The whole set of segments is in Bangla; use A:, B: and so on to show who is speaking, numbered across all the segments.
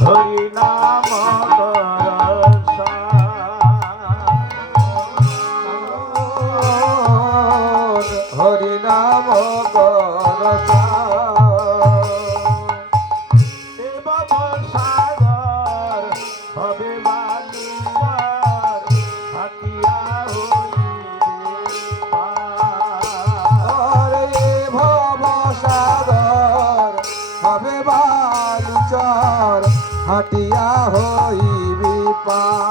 A: হরি নাম
B: পা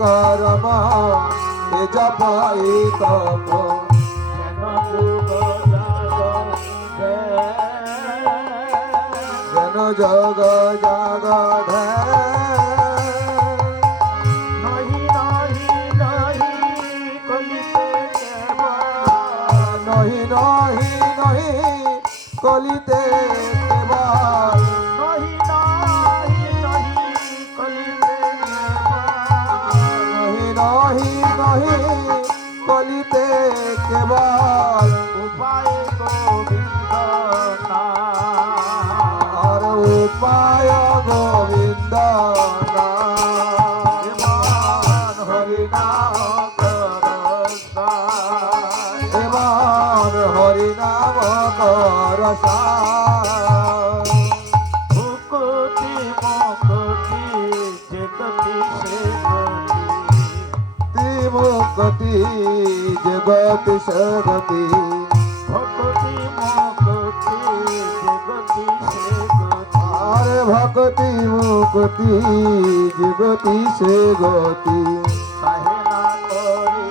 B: করম এ জপাই তপ জগ জাগ
A: মুক্তি জগতি
B: সগতি।
A: ভক্তি মুকুতি জগতি সে
B: আরে ভক্তি মুক্তি জগতি সে গতি
A: তাহে না করি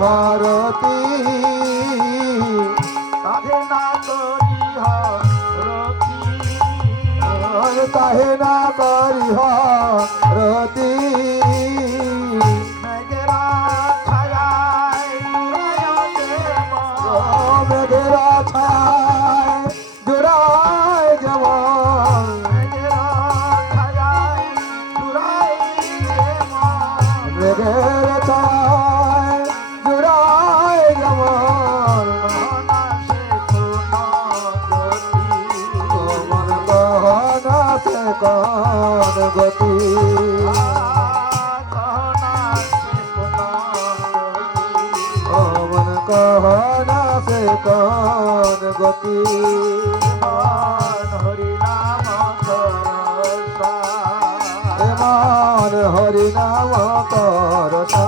B: হরতি
A: তাহে না করি রতি।
B: আর তাহে না করি হরতি
A: মেঘেরা
B: মন কহনা সে কন গতি এমন হরি নাম কর ভব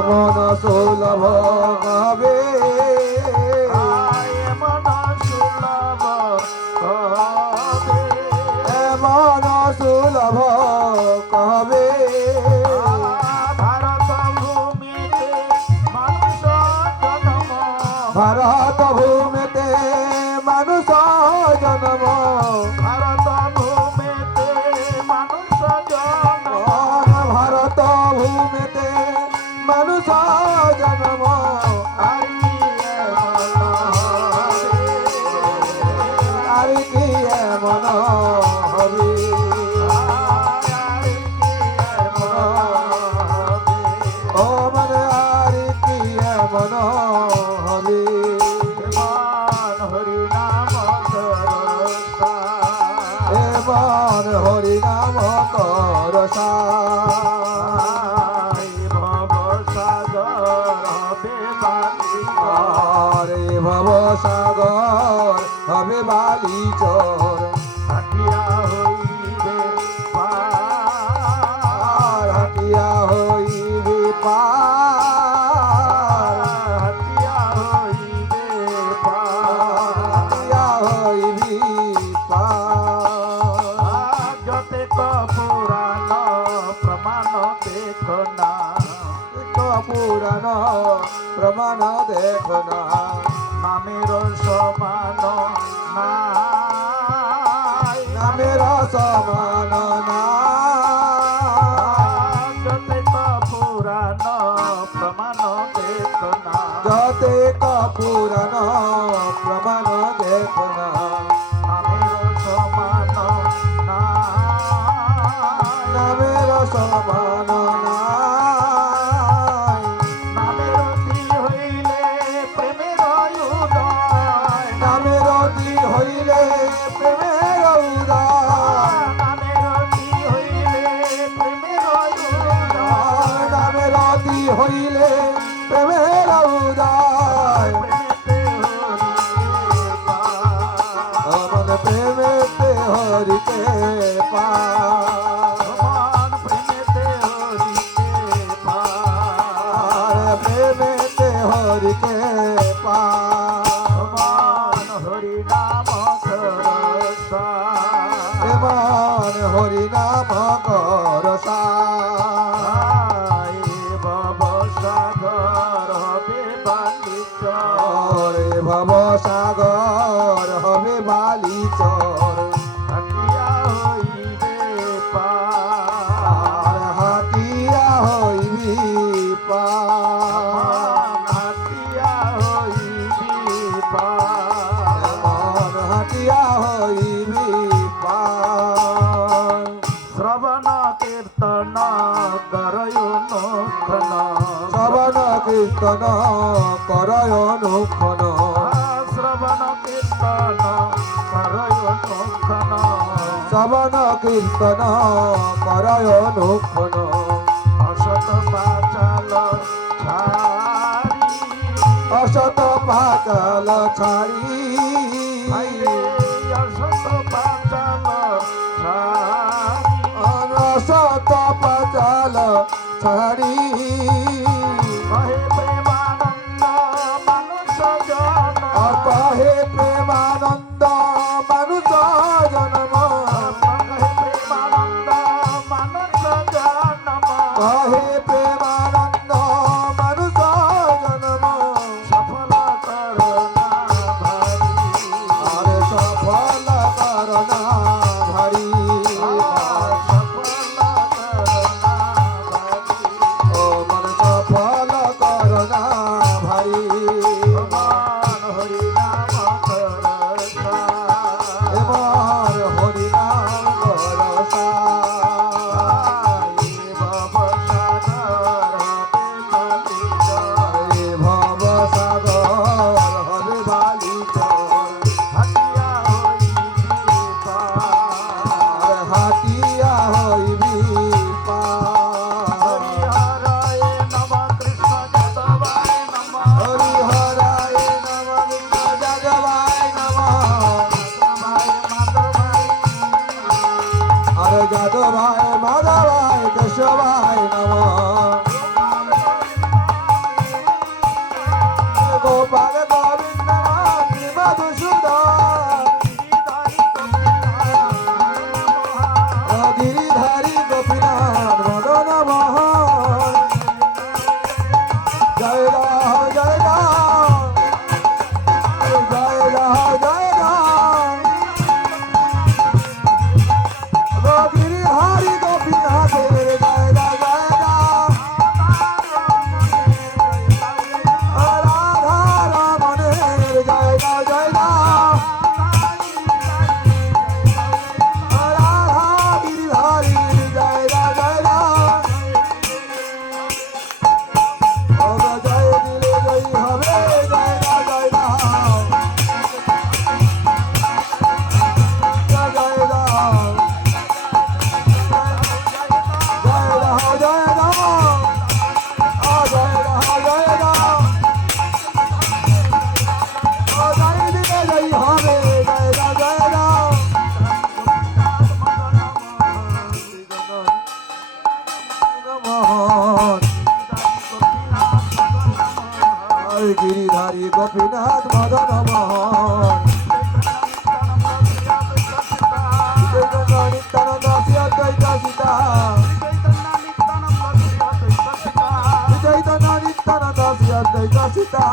A: এমন সৌলভ হবে যতে কাপুরন প্রমাণ
B: দেখনা।
A: নামের সমান
B: পরায় লক্ষণ
A: অসত পাচাল ছাড়ি
B: অসত
A: পাচাল ছাড়ি। Senhor. মহন
B: গিরিধারী গোপীনাথ মদন মহন। নিত্যানন্দ দ্বৈত সীতা চৈতন্য নিত্যানন্দ দ্বৈত সীতা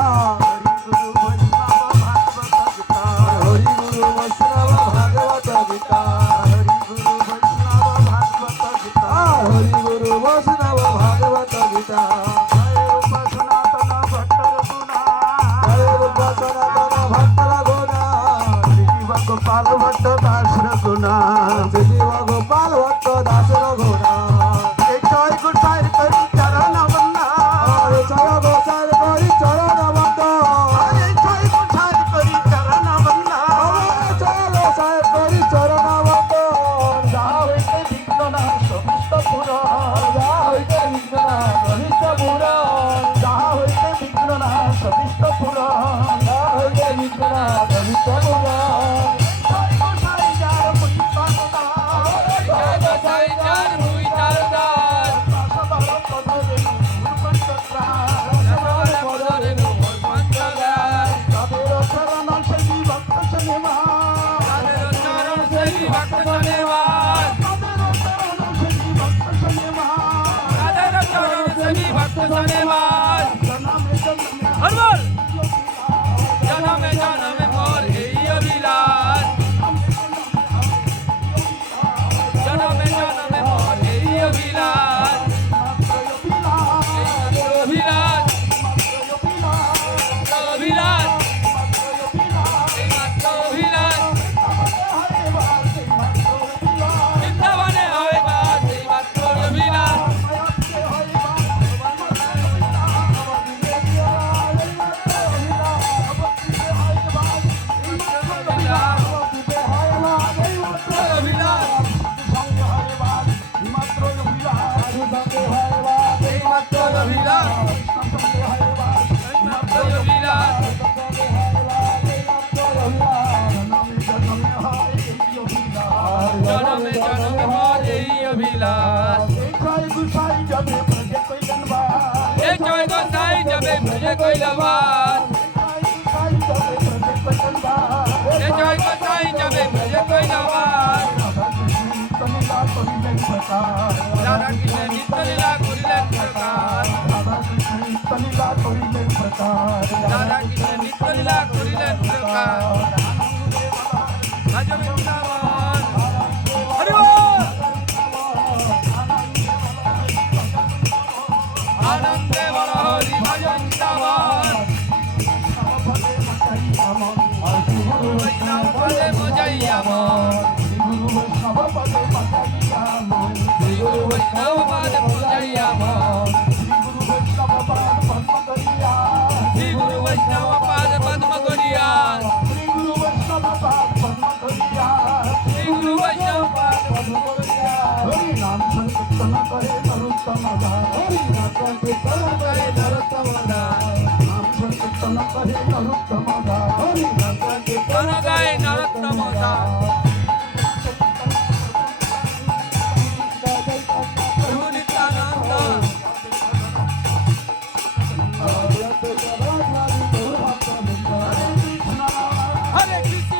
A: pra ভজে কৈলাবাদ এ জয় কোথায় যাবে ভজে কৈলাবাদ রাধা কৃষ্ণ নিত্য लीला करिले प्रकार। राधा कृष्ण लीला करिले प्रकार। বৈষ্ণব পাদ পদ্ম করিয়া গুরু বৈষ্ণব পাদ পদ্ম করিয়া গুরু বৈষ্ণব পাদ পদ্ম করিয়া
C: হরি নাম সংকীর্তন করে নরোত্তম হরি নাম সংকীর্তন করে নরোত্তম নাম সংকীর্তন করে নরোত্তম হরি নাম সংকীর্তন
A: করে নরোত্তম Hare Krishna.